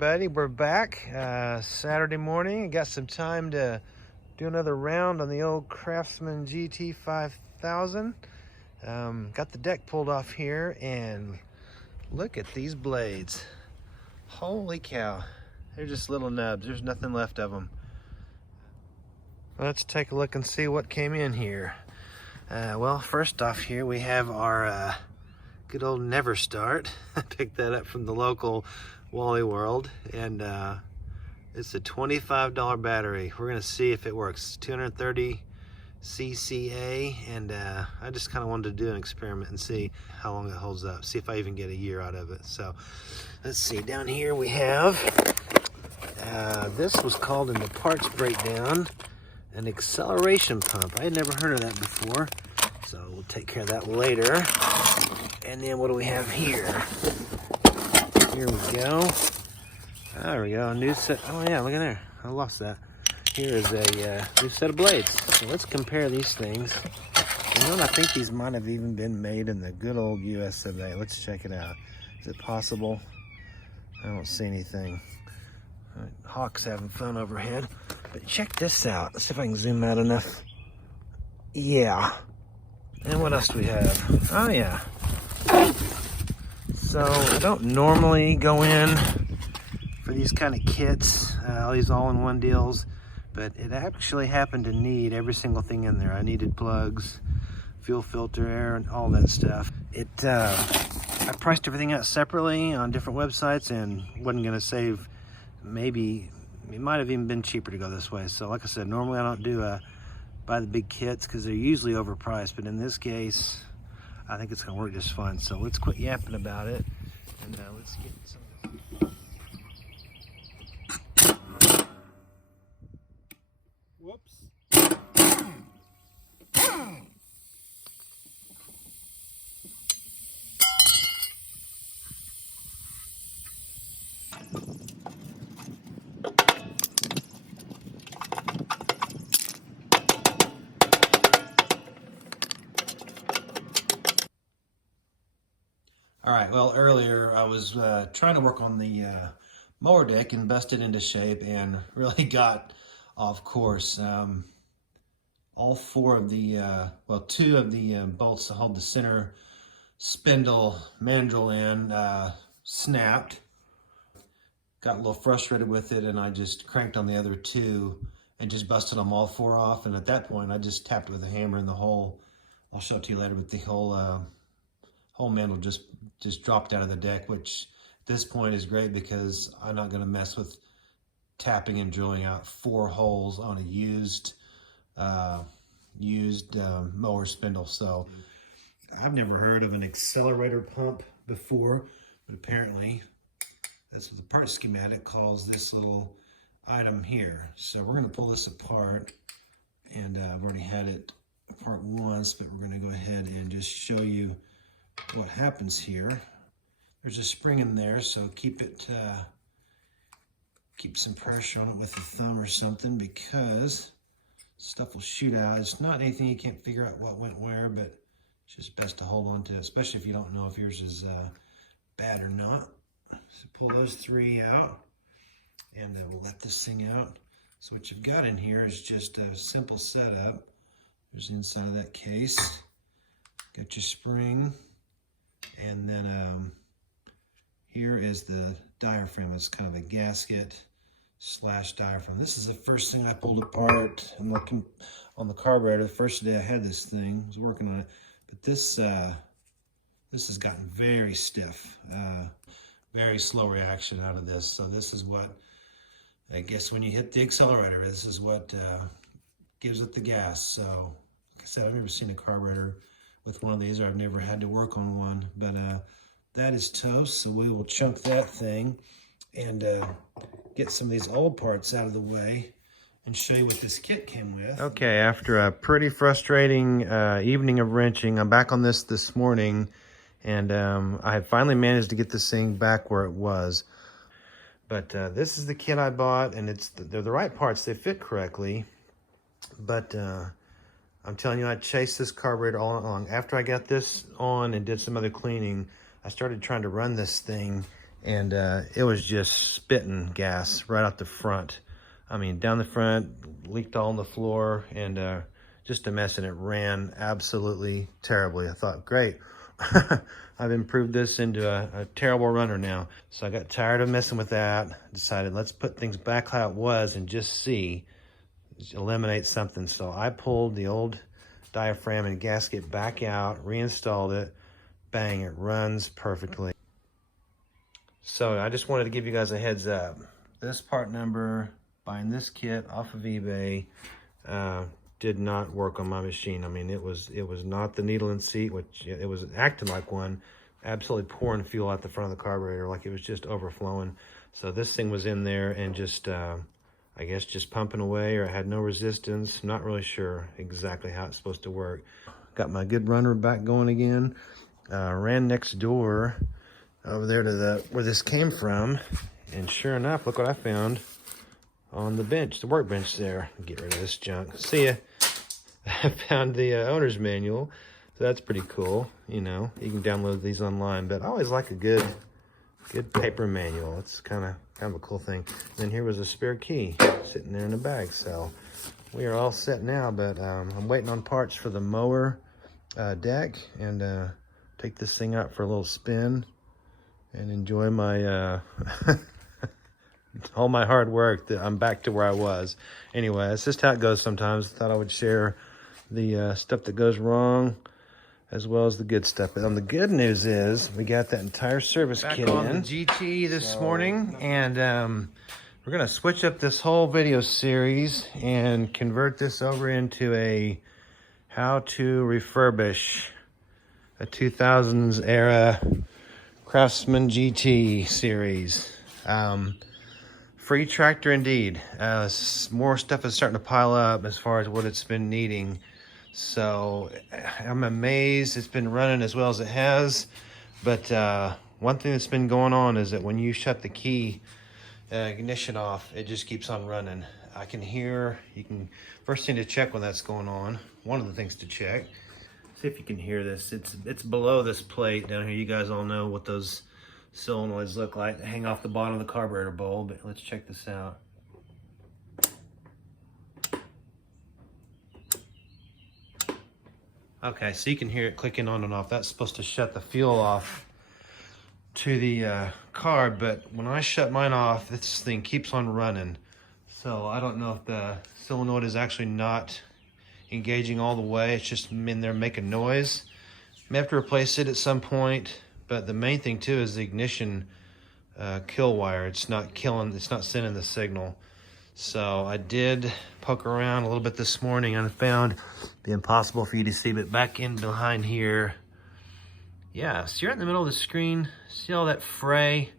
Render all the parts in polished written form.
everybody, we're back Saturday morning. Got some time to do another round on the old Craftsman GT5000. Got the deck pulled off here, and look at these blades. Holy cow, they're just little nubs. There's nothing left of them. Let's take a look and see what came in here. Well, first off here we have our good old Never Start. I picked that up from the local Wally World, and it's a $25 battery. We're gonna see if it works. 230 CCA, and I just kind of wanted to do an experiment and see how long it holds up, see if I even get a year out of it. So let's see, down here we have this was called in the parts breakdown an acceleration pump. I had never heard of that before, so we'll take care of that later. And then what do we have here? Here we go. There we go, a new set. Oh yeah, look at there, I lost that. Here is a new set of blades. So let's compare these things. You know, I think these might have even been made in the good old US of A. Let's check it out. Is it possible? I don't see anything. Hawk's having fun overhead. But check this out. Let's see if I can zoom out enough. Yeah. And what else do we have? Oh yeah. So I don't normally go in for these kind of kits, all these all-in-one deals, but it actually happened to need every single thing in there. I needed plugs, fuel filter, air, and all that stuff. I priced everything out separately on different websites and wasn't gonna save. Maybe it might have even been cheaper to go this way. So like I said, normally I don't do buy the big kits because they're usually overpriced, but in this case, I think it's gonna work just fine. So let's quit yapping about it, and let's get some. Whoops. All right, well, earlier I was trying to work on the mower deck and busted into shape and really got off course. All four of the, well, two of the bolts that hold the center spindle mandrel in snapped. Got a little frustrated with it, and I just cranked on the other two and just busted them all four off. And at that point, I just tapped it with a hammer, and the whole, I'll show it to you later, but the whole mandrel just dropped out of the deck, which at this point is great because I'm not going to mess with tapping and drilling out 4 holes on a used mower spindle. So I've never heard of an accelerator pump before, but apparently that's what the part schematic calls this little item here. So we're going to pull this apart, and I've already had it apart once, but we're going to go ahead and just show you what happens here. There's a spring in there, so keep some pressure on it with a thumb or something, because stuff will shoot out. It's not anything you can't figure out what went where, but it's just best to hold on to it, especially if you don't know if yours is bad or not. So pull those 3 out, and we'll let this thing out. So what you've got in here is just a simple setup. There's the inside of that case. Got your spring. And then here is the diaphragm. It's kind of a gasket / diaphragm. This is the first thing I pulled apart. I'm looking on the carburetor. The first day I had this thing, I was working on it. But this has gotten very stiff. Very slow reaction out of this. So this is what, I guess when you hit the accelerator, this is what gives it the gas. So like I said, I've never seen a carburetor with one of these, or I've never had to work on one, but that is toast. So we will chunk that thing and get some of these old parts out of the way and show you what this kit came with. Okay, after a pretty frustrating evening of wrenching, I'm back on this morning, and I have finally managed to get this thing back where it was. But this is the kit I bought, and they're the right parts. They fit correctly, but I'm telling you, I chased this carburetor all along. After I got this on and did some other cleaning, I started trying to run this thing and it was just spitting gas right out the front. I mean, down the front, leaked all on the floor, and just a mess, and it ran absolutely terribly. I thought, great, I've improved this into a terrible runner now. So I got tired of messing with that, decided let's put things back how it was and just see, eliminate something. So I pulled the old diaphragm and gasket back out, reinstalled it, bang, it runs perfectly. So I just wanted to give you guys a heads up. This part number, buying this kit off of eBay, did not work on my machine. I mean, it was not the needle and seat, which it was acting like one, absolutely pouring fuel out the front of the carburetor, like it was just overflowing. So this thing was in there and just, I guess just pumping away, or it had no resistance. Not really sure exactly how it's supposed to work. Got my good runner back going again. Ran next door over there to where this came from, and sure enough, look what I found on the bench, the workbench there. Get rid of this junk. See ya. I found the owner's manual, so that's pretty cool. You know, you can download these online, but I always like a good paper manual. It's kind of a cool thing. And then here was a spare key sitting there in a bag. So we are all set now, but I'm waiting on parts for the mower deck, and take this thing out for a little spin and enjoy my all my hard work. That I'm back to where I was. Anyway, it's just how it goes sometimes. Thought I would share the stuff that goes wrong as well as the good stuff. But the good news is we got that entire service kit on the GT this morning, and we're gonna switch up this whole video series and convert this over into a how to refurbish a 2000s era Craftsman GT series. Free tractor indeed. More stuff is starting to pile up as far as what it's been needing. So I'm amazed it's been running as well as it has. But one thing that's been going on is that when you shut the key ignition off, it just keeps on running. I can hear, first thing to check when that's going on, one of the things to check, see if you can hear this. It's below this plate down here. You guys all know what those solenoids look like. They hang off the bottom of the carburetor bowl, but let's check this out. Okay, so you can hear it clicking on and off. That's supposed to shut the fuel off to the carb, but when I shut mine off, this thing keeps on running. So I don't know if the solenoid is actually not engaging all the way. It's just in there making noise. May have to replace it at some point, but the main thing too is the ignition kill wire. It's not sending the signal. So I did poke around a little bit this morning and I found it'd be impossible for you to see, but back in behind here, yeah, so you're in the middle of the screen. See all that fray?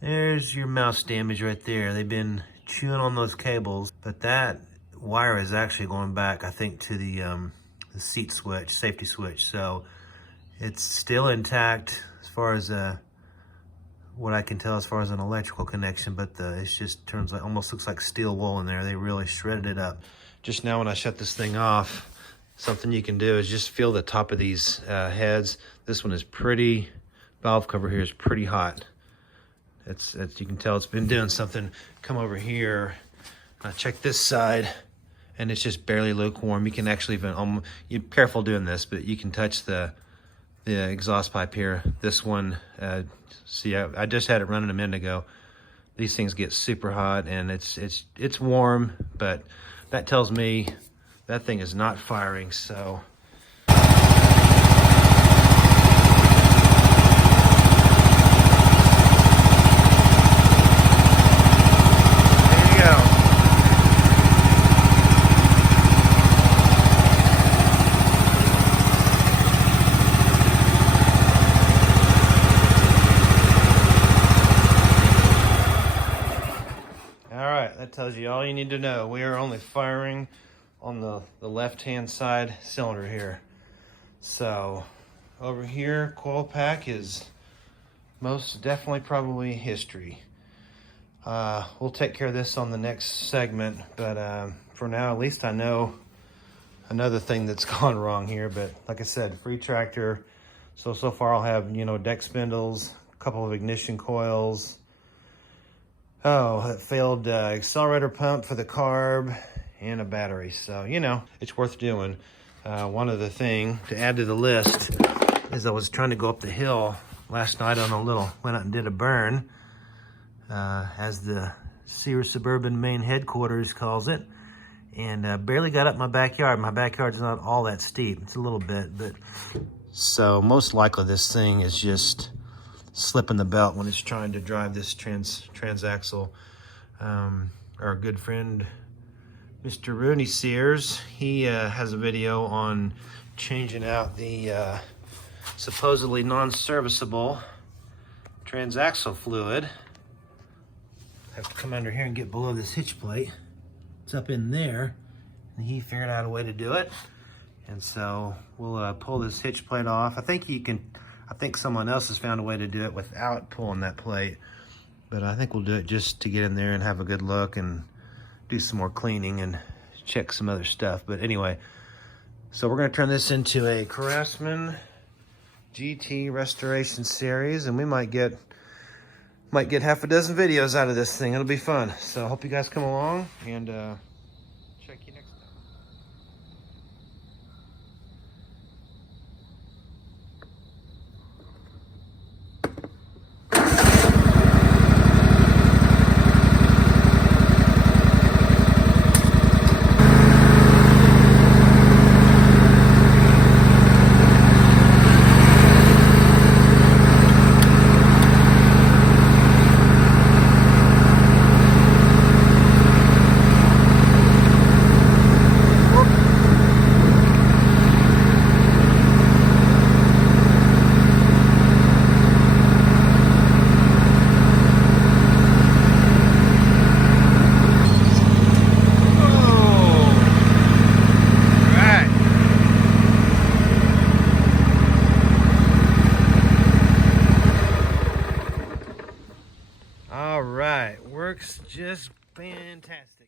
There's your mouse damage right there. They've been chewing on those cables, but that wire is actually going back, I think, to the seat switch, safety switch. So it's still intact as far as what I can tell as far as an electrical connection, but it just turns like, almost looks like steel wool in there. They really shredded it up. Just now when I shut this thing off, something you can do is just feel the top of these heads. This one is pretty, valve cover here is pretty hot. It's you can tell it's been doing something. Come over here, check this side, and it's just barely lukewarm. You can actually even, you're careful doing this, but you can touch the exhaust pipe here. This one, see, I just had it running a minute ago. These things get super hot, and it's warm, but that tells me that thing is not firing. So that tells you all you need to know. We are only firing on the left-hand side cylinder here. So over here, coil pack is most definitely probably history. We'll take care of this on the next segment, but for now, at least I know another thing that's gone wrong here. But like I said, free tractor. So far I'll have, deck spindles, couple of ignition coils. Oh, it failed accelerator pump for the carb and a battery. So, you know, it's worth doing. One other thing to add to the list is I was trying to go up the hill last night on went out and did a burn, as the Sears Suburban Main Headquarters calls it, and barely got up my backyard. My backyard's not all that steep. It's a little bit, but so most likely this thing is just slipping the belt when it's trying to drive this transaxle. Our good friend, Mr. Rooney Sears, he has a video on changing out the supposedly non-serviceable transaxle fluid. I have to come under here and get below this hitch plate. It's up in there, and he figured out a way to do it. And so we'll pull this hitch plate off. I think someone else has found a way to do it without pulling that plate, but I think we'll do it just to get in there and have a good look and do some more cleaning and check some other stuff. But anyway, so we're gonna turn this into a Craftsman GT restoration series, and we might get half a dozen videos out of this thing. It'll be fun. So I hope you guys come along, and check you next time. All right, works just fantastic.